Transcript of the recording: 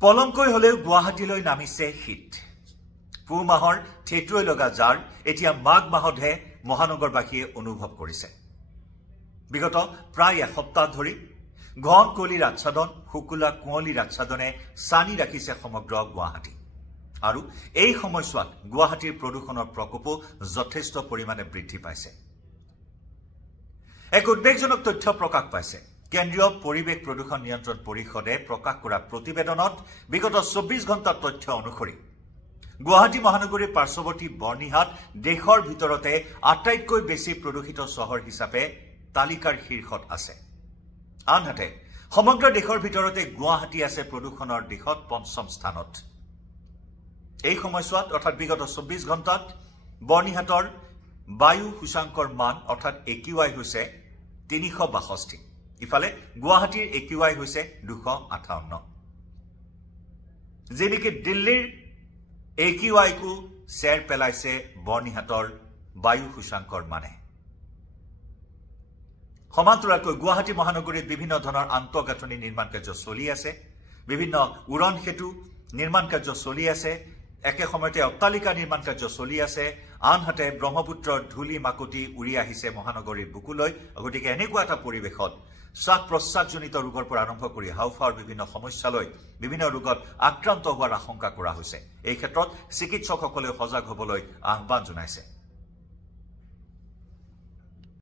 পলমকৈ হলেও গুৱাহাটীলৈ নামিছে শীত পুহ মাহৰ ঠেটুৱে লগা জাৰ এতিয়া মাঘ মাহতহে মহানগৰবাসীয়ে অনুভৱ কৰিছে বিগত প্ৰায় এসপ্তাহ ধৰি ঘন কুঁৱলীৰ আচ্ছাদন শুকুলা কুঁৱলীৰ আচ্ছাদনে সানি ৰাখিছে সমগ্ৰ গুৱাহাটী আৰু এই সময়ছোৱাত গুৱাহাটীৰ প্ৰদূষণৰ প্ৰকোপো যথেষ্ট পৰিমাণে বৃদ্ধি পাইছে এক উদ্বেগজনক তথ্য প্ৰকাশ পাইছে কেন্দ্ৰীয় পৰিৱেশ প্ৰদূষণ নিয়ন্ত্ৰণ পৰিষদে প্ৰকাশ কৰা প্ৰতিবেদনত বিগত 24 ঘণ্টাৰ তথ্য অনুসৰি গুৱাহাটী মহানগৰীৰ পাৰ্শ্বৱৰ্তী বৰ্ণিহাট দেশৰ ভিতৰতে আটাইতকৈ বেছি প্ৰদূষিত চহৰ হিচাপে তালিকাৰ শীৰ্ষত আছে আনহাতে সমগ্ৰ দেশৰ ভিতৰতে গুৱাহাটী আছে প্ৰদূষণৰ দিশত পঞ্চম স্থানত এই সময়ছোৱাত অৰ্থাৎ বিগত 24 ঘণ্টাত বৰ্ণিহাটৰ বায়ু সূচাংকৰ মান অৰ্থাৎ AQI হৈছে 362 ইফালে গুৱাহাটীৰ AQI হৈছে 258 যেনেকৈ দিল্লীৰ AQI কো চেৰ পেলাইছে বৰ্ণিহাটৰ বায়ু সূচাংকৰ মানে সমান্তৰালকৈ গুৱাহাটী মহানগৰীত বিভিন্ন ধৰণৰ আন্তঃগাঁথনি নিৰ্মাণ কাৰ্য চলি আছে বিভিন্ন উৰণ সেতু নিৰ্মাণ কাৰ্য চলি আছে একে সময়তে অট্টালিকা নিৰ্মাণ কাৰ্য চলি আছে আনহাতে ব্ৰহ্মপুত্ৰৰ ধূলি মাকতি উৰি আহিছে মহানগৰীৰ বুকুলৈ গতিকে এনেকুৱা এটা পৰিৱেশত শ্বাস প্ৰশ্বাসজনিত ৰোগৰ পৰা আৰম্ভ কৰি হাওফাওৰ বিভিন্ন সমস্যালৈ বিভিন্ন ৰোগত আক্ৰান্ত হোৱাৰ আশংকা কৰা হৈছে এই ক্ষেত্ৰত চিকিৎসকসকলে সজাগ হ'বলৈ আহ্বান জনাইছে